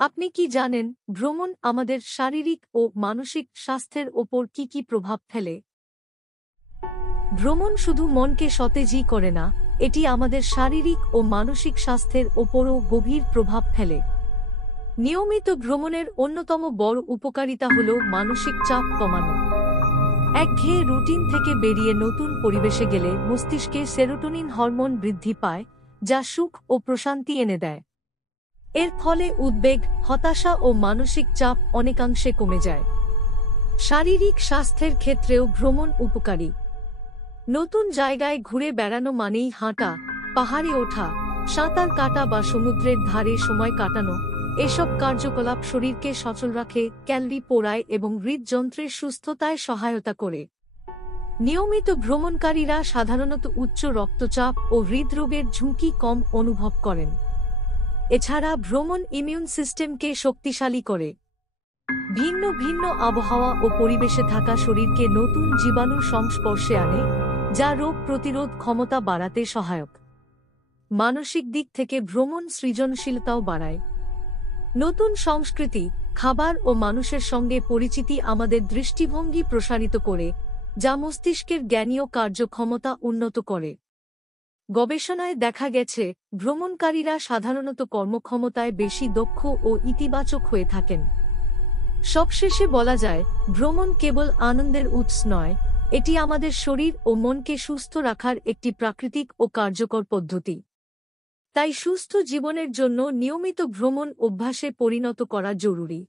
আপনি কি জানেন ভ্রমণ আমাদের শারীরিক ও মানসিক স্বাস্থ্যের ওপর কি প্রভাব ফেলে? ভ্রমণ শুধু মনকে সতেজই করে না, এটি আমাদের শারীরিক ও মানসিক স্বাস্থ্যের ওপরও গভীর প্রভাব ফেলে। নিয়মিত ভ্রমণের অন্যতম বড় উপকারিতা হল মানসিক চাপ কমানো। একঘেয়ে রুটিন থেকে বেরিয়ে নতুন পরিবেশে গেলে মস্তিষ্কে সেরোটোনিন হরমোন বৃদ্ধি পায়, যা সুখ ও প্রশান্তি এনে দেয়। এর ফলে উদ্বেগ, হতাশা ও মানসিক চাপ অনেকাংশে কমে যায়। শারীরিক স্বাস্থ্যের ক্ষেত্রেও ভ্রমণ উপকারী। নতুন জায়গায় ঘুরে বেড়ানো মানেই হাঁটা, পাহাড়ে ওঠা, সাঁতার কাটা বা সমুদ্রের ধারে সময় কাটানো। এসব কার্যকলাপ শরীরকে সচল রাখে, ক্যালোরি পোড়ায় এবং হৃদযন্ত্রের সুস্থতায় সহায়তা করে। নিয়মিত ভ্রমণকারীরা সাধারণত উচ্চ রক্তচাপ ও হৃদরোগের ঝুঁকি কম অনুভব করেন। এছাড়া ভ্রমণ ইমিউন সিস্টেমকে শক্তিশালী করে। ভিন্ন ভিন্ন আবহাওয়া ও পরিবেশে থাকা শরীরকে নতুন জীবাণুর সংস্পর্শে আনে, যা রোগ প্রতিরোধ ক্ষমতা বাড়াতে সহায়ক। মানসিক দিক থেকে ভ্রমণ সৃজনশীলতাও বাড়ায়। নতুন সংস্কৃতি, খাবার ও মানুষের সঙ্গে পরিচিতি আমাদের দৃষ্টিভঙ্গি প্রসারিত করে, যা মস্তিষ্কের জ্ঞানীয় কার্যক্ষমতা উন্নত করে। গবেষণায় দেখা গেছে, ভ্রমণকারীরা সাধারণত কর্মক্ষমতায় বেশি দক্ষ ও ইতিবাচক হয়ে থাকেন। সবশেষে বলা যায়, ভ্রমণ কেবল আনন্দের উৎস নয়, এটি আমাদের শরীর ও মনকে সুস্থ রাখার একটি প্রাকৃতিক ও কার্যকর পদ্ধতি। তাই সুস্থ জীবনের জন্য নিয়মিত ভ্রমণ অভ্যাসে পরিণত করা জরুরি।